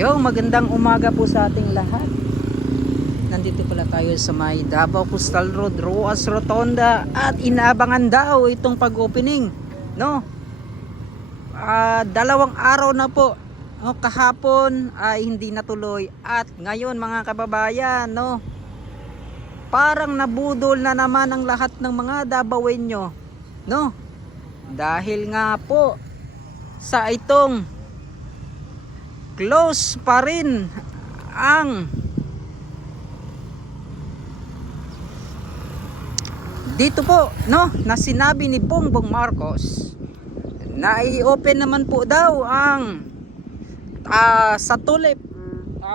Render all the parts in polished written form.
Yo, magandang umaga po sa ating lahat. Nandito pala tayo sa may Davao Coastal Road, Roas Rotonda, at inaabangan daw itong pag-opening, no? Dalawang araw na po. No, kahapon ay hindi natuloy at ngayon mga kababayan, no? Parang nabudol na naman ang lahat ng mga Davaoenyo, no? Dahil nga po sa itong close pa rin ang dito po, no, na sinabi ni Bongbong Marcos na i-open naman po daw ang sa Tulip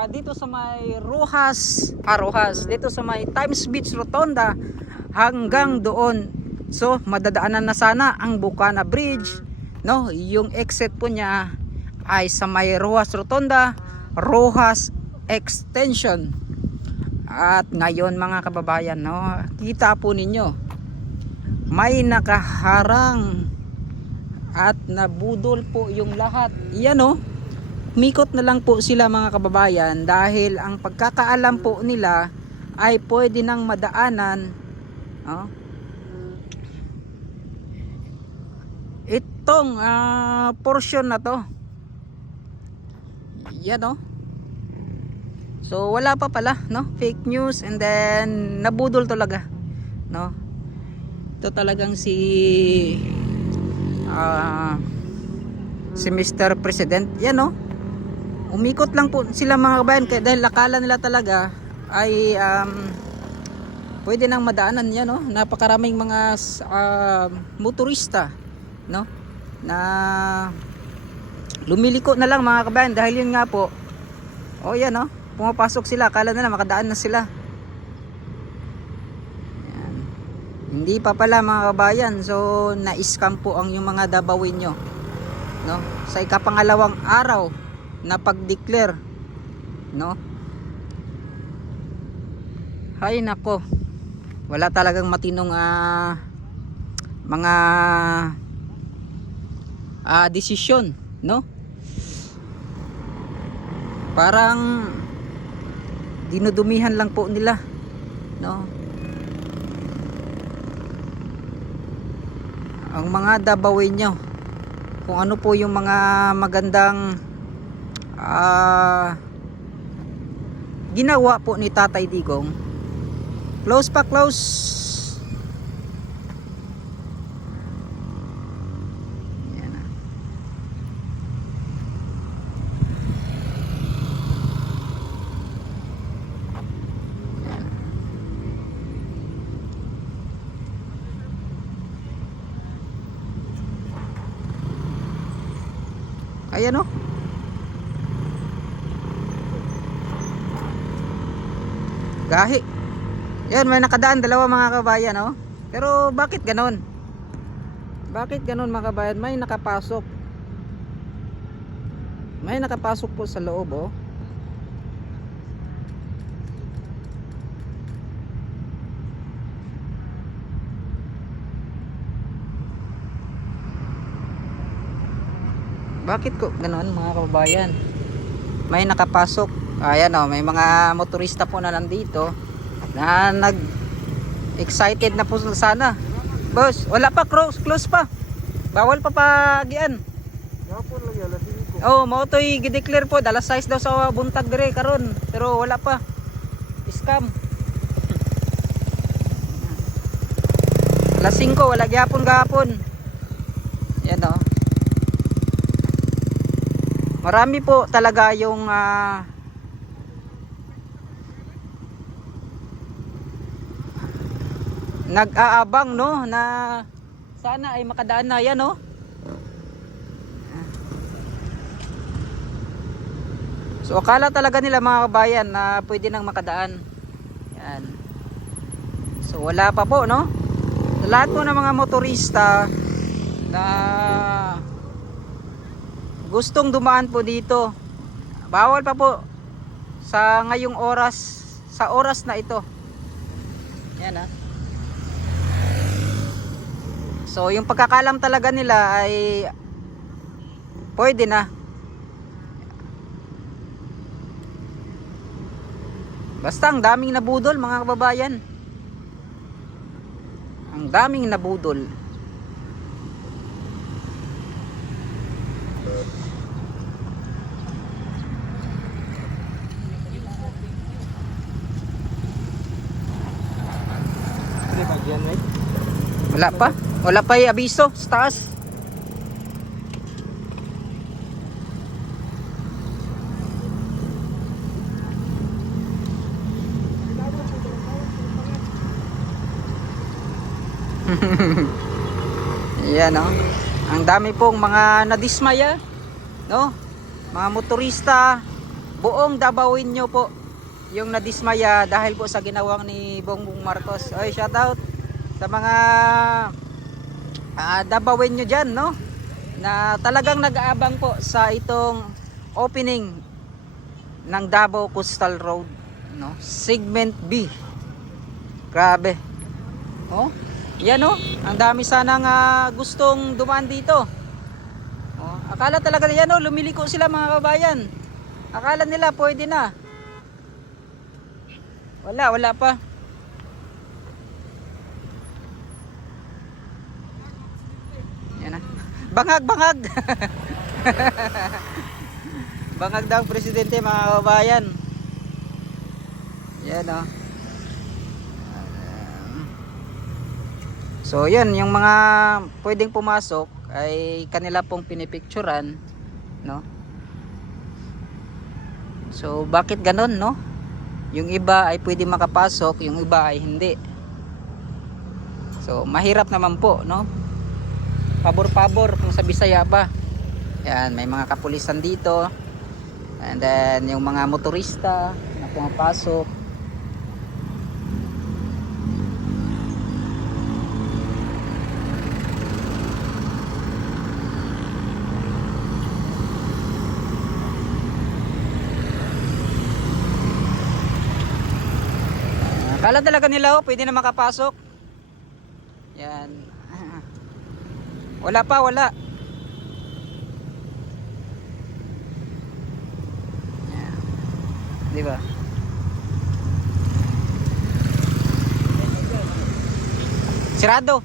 dito sa may Rojas, dito sa may Times Beach Rotonda hanggang doon. So madadaanan na sana ang Bukana Bridge, no? Yung exit po niya ay sa may Rojas Rotonda, Rojas Extension. At ngayon mga kababayan, no, kita po ninyo may nakaharang at nabudol po yung lahat. Yan, no, mikot na lang po sila mga kababayan dahil ang pagkakaalam po nila ay pwede nang madaanan, no, itong portion na to. Yan, no. So wala pa pala, no, fake news, and then nabudol talaga, no. Ito talagang si Mr. President, yan, no. Umikot lang po sila mga kabayan dahil akala nila talaga ay pwede nang madaanan yan, no. Napakaraming mga motorista, no, na lumiliko na lang mga kabayan dahil yun nga po, oh yan, no, pumapasok sila, akala nila makadaan na sila. Yan. Hindi pa pala mga kabayan. So na-scam po ang yung mga Davaoenyo, no, sa ikapangalawang araw na pag-declare, no. Hay nako, wala talagang matinong mga desisyon, no. Parang dinudumihan lang po nila, no, ang mga Davaoenyo kung ano po yung mga magandang ginawa po ni Tatay Digong. Close pa, close. Ayan, no. Gahi. Yan, may nakadaan dalawa mga kabayan, no. Pero bakit ganon? Bakit ganon mga kabayan? May nakapasok. May nakapasok po sa loob, oh. Bakit ko ganoon mga kababayan? May nakapasok. Ayan, oh, may mga motorista po na nandito na excited na po sana. Boss, wala pa, close pa. Bawal pa pagian. Oh, mo to'y gi-declare po alas 6 daw sa buntag dire karon, pero wala pa. Scam. Alas 5 wala gyapon gahapon. Yan, oh. Marami po talaga yung nag-aabang, no, na sana ay makadaan na yan, no. So akala talaga nila mga kabayan na pwede nang makadaan. Yan. So wala pa po, no. Lahat po ng mga motorista na gustong dumaan po dito, bawal pa po sa ngayong oras, sa oras na ito. Yan, ha. So yung pagkakalam talaga nila ay pwede na. Basta ang daming nabudol mga kababayan. Ang daming nabudol. Wala pa. Wala pa yung abiso sa taas. Yan, no? Ang dami pong mga nadismaya, no? Mga motorista, buong Davawin nyo po yung nadismaya dahil po sa ginawang ni Bongbong Marcos. Oy, shout out sa mga Davawin nyo dyan, no? Na talagang nag-aabang po sa itong opening ng Davao Coastal Road, no? Segment B. Grabe. Oh, yan, no? Ang dami sanang gustong dumaan dito. Oh, akala talaga yan, no? Lumiliko sila mga kabayan. Akala nila pwede na. Wala pa. Yan na. Bangag. Bangag daw ang presidente mga kabayan. Yan, oh. So yan, yung mga pwedeng pumasok ay kanila pong pinipicturan, no? So bakit ganon, no? Yung iba ay pwede makapasok, yung iba ay hindi. So mahirap naman po, no? Pabor-pabor kung sa Bisaya ba. Yan, may mga kapulisan dito. And then yung mga motorista na pumapasok. Kala talaga nila, oh, pwede na makapasok. Yan. Wala pa. Yan. Di ba? Sirado.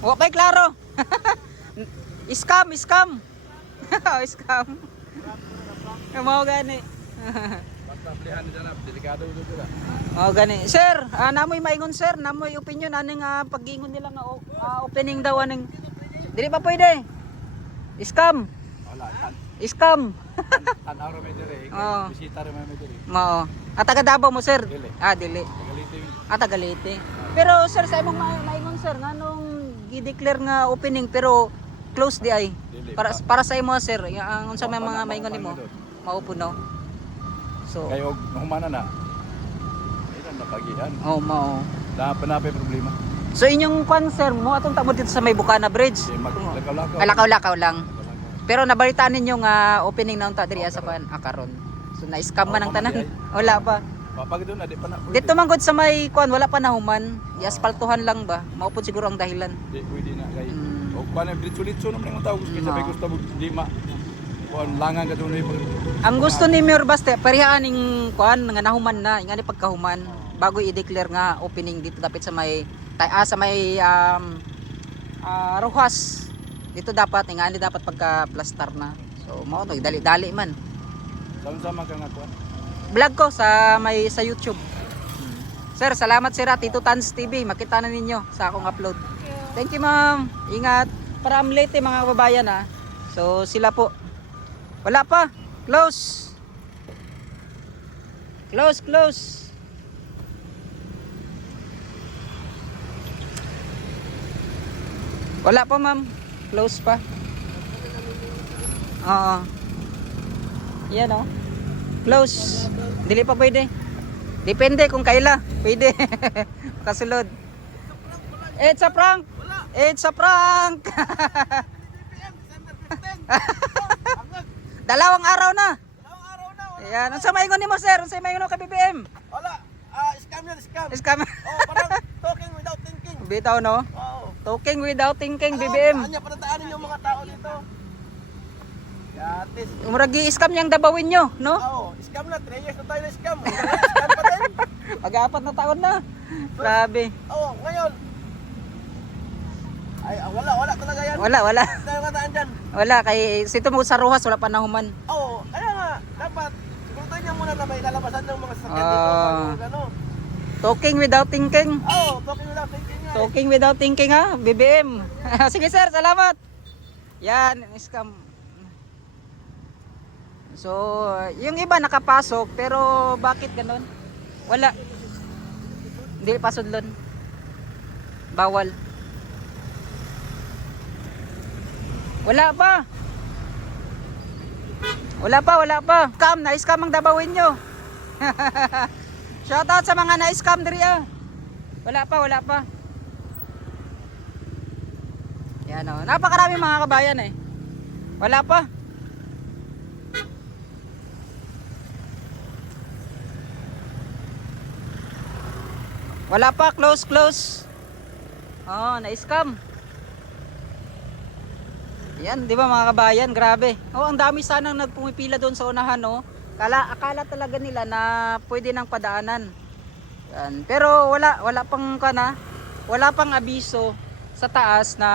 Okay, klaro. Scam. Scam. Mau gani. Oh, gani. Sir, namoy maingon sir, namoy opinion aning pag-ingon nila nga opening daw aning. Dili pa pwede. Scam. Scam. Tanaw ra may dire, bisita ra may dire. Mao. Taga Davao mo sir? Dili. Dili. Tagalite. Tagalite. Pero sir, sa imong maingon sir, nganong gi-declare nga opening pero close di ay. Para sa imo sir, ang unsa may mga maingon nimo? Maupo no. So, kayo humana na. Ilan na pagihan. Oh, mao. Napay problema. So inyong kwan sir mo atong tamo dito sa may Bukana Bridge. Lakaw-lakaw. Ay, lakaw-lakaw lang. Pero nabalitaan ninyo nga opening na unta diri sa kwan karon. So na-scam man ang tanan. Wala pa. Papag doon na di pa na. Dito man gud sa may kwan wala pa nahuman. I-aspaltuhan lang ba? Mao pud siguro ang dahilan. Di pwede na kay. O paano ditso-litso naman ang tawag kasi may gusto di ma. Kuan langan ka doon Ang gusto ni Mayor Baste parihaan ning kuan nga nahuman na, ingani pagkahuman bago i-declare nga opening dito dapat sa may Rojas. Dito dapat ingani dapat pagka-plaster na. So mao to dali-dali man. Sama-sama ka nga kuan. Vlog ko sa YouTube. Sir, salamat sir Tito Tans TV. Makita na ninyo sa akong upload. Thank you ma'am. Ingat. Para late mga kababayan ha. So sila po. Wala pa. Close. Wala pa ma'am. Close pa. Oo. Yan o. Close. Dili pa pwede. Depende kung kaila. Pwede. Kasulod. It's a prank. It's a prank. Dalawang araw na. Ayan. Ang sa maingon nimo sir? Ang sa maingon ka BBM? Wala. Scam yan, scam. Scam. Parang talking without thinking. Bitaw no? Oo. Talking without thinking BBM. Anya patataanin yung mga tao dito. Yatis. Murag i-scam yang dabawin nyo, no? Oo, scam na. 3 years na tayo na scam. Scam pa din. Mag-apat na taon na. Grabe. Oo, ngayon. Ay, wala talaga yan. Wala. Tayo kataan dyan. Wala, kay sito mo sa Rojas, wala pa nahuman. Oo, kaya nga, dapat, siguraduhin niya muna na may lalabasan ng mga sasakyan dito. Ah. Bago, ano. Talking without thinking. Oo, talking without thinking nga. Talking without thinking ha, BBM. Sige sir, salamat. Yan, scam. So, yung iba nakapasok, pero bakit ganun? Wala. Hindi pasudlon. Bawal. Wala pa. Wala pa. Scam, na-scam ang dabawin nyo. Shoutout sa mga na-scam diri ah. Wala pa. Yan o. Napakarami mga kabayan eh. Wala pa. Wala pa, close. Oh, na-scam. Yan, di ba mga kabayan, grabe. Oh, ang dami sanang nagpumipila doon sa unahan, no. Akala talaga nila na pwede nang padaanan. Yan. Pero wala pang abiso sa taas na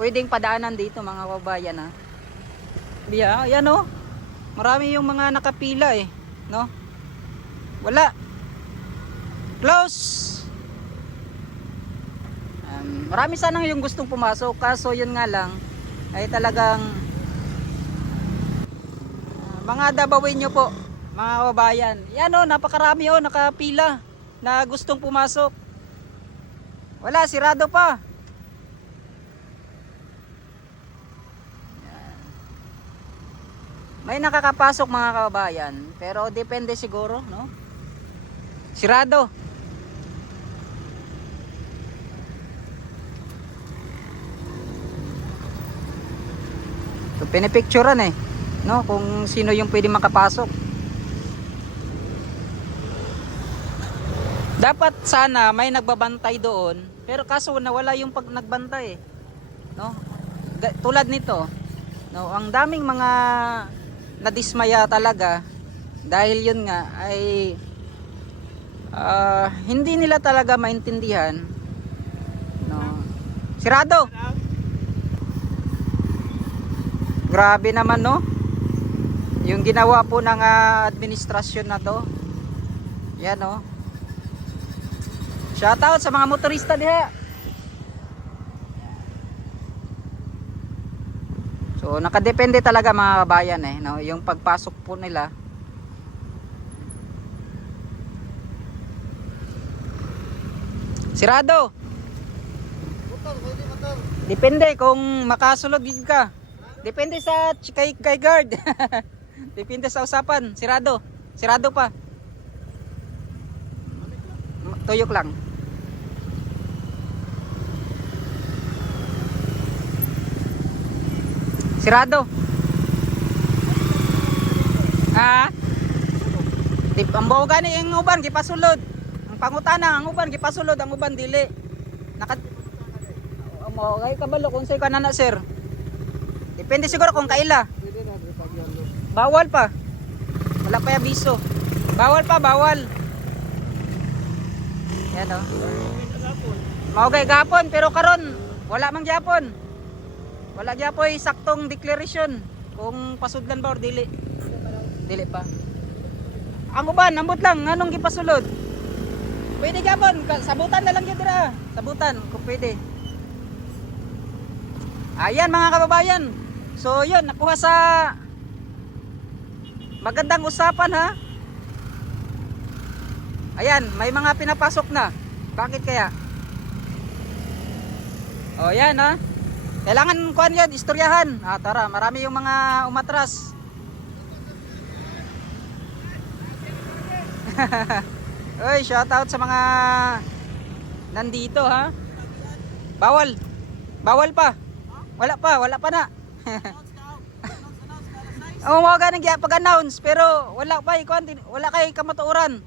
pwedeng padaanan dito mga kabayan, ha. Biya, yan oh. Marami yung mga nakapila eh, no. Wala. Close. Marami sanang yung gustong pumasok, kaso yun nga lang ay talagang mga dabawin nyo po mga kababayan. Yan o, napakarami o, nakapila na gustong pumasok. Wala, sirado pa. Yan. May nakakapasok mga kababayan, pero depende siguro, no? Sirado. So, pinipicturean eh, no, kung sino yung pwede makapasok. Dapat sana may nagbabantay doon, pero kaso nawala yung pag nagbantay eh, no? Tulad nito, no, ang daming mga nadismaya talaga dahil yun nga ay hindi nila talaga maintindihan, no. Sirado. Grabe naman, no, yung ginawa po ng administrasyon na to. Yan, no. Shoutout sa mga motorista diha. So nakadepende talaga mga kabayan eh, no, yung pagpasok po nila. Sirado. Depende kung makasulod ka. Depende sa kay guard. Depende sa usapan. Sirado pa. Tuyok lang. Sirado. Ang buo gani ang uban gipasulod. Ang pangutana ang uban gipasulod, ang uban dili. Mo kay kabalo kung say kanana sir. Depende siguro kung kaila. Bawal pa. Wala pa abiso. Bawal. Yan o. Mao gay gapon pero karon wala mang gyapon. Wala gyapoy saktong declaration kung pasudlan ba or dili. Dili pa. Ang uban ambot lang nganong gipasulod. Pwede gyapon, sabutan na lang gyud dira. Sabutan kung pwede. Ayan mga kababayan. So yun, nakuha sa magandang usapan ha. Ayan, may mga pinapasok na. Bakit kaya? O yan ha. Kailangan kuhan yan, istoryahan. Tara, marami yung mga umatras. Oy, shoutout sa mga nandito ha. Bawal pa. Wala pa na. Oo, mga ganang pag-announce pero wala pa wala kay kamatuoran.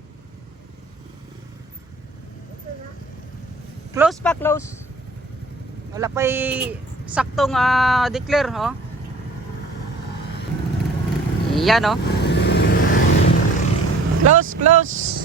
Close. Wala pa saktong declare, oh. Yan oh. Close, close.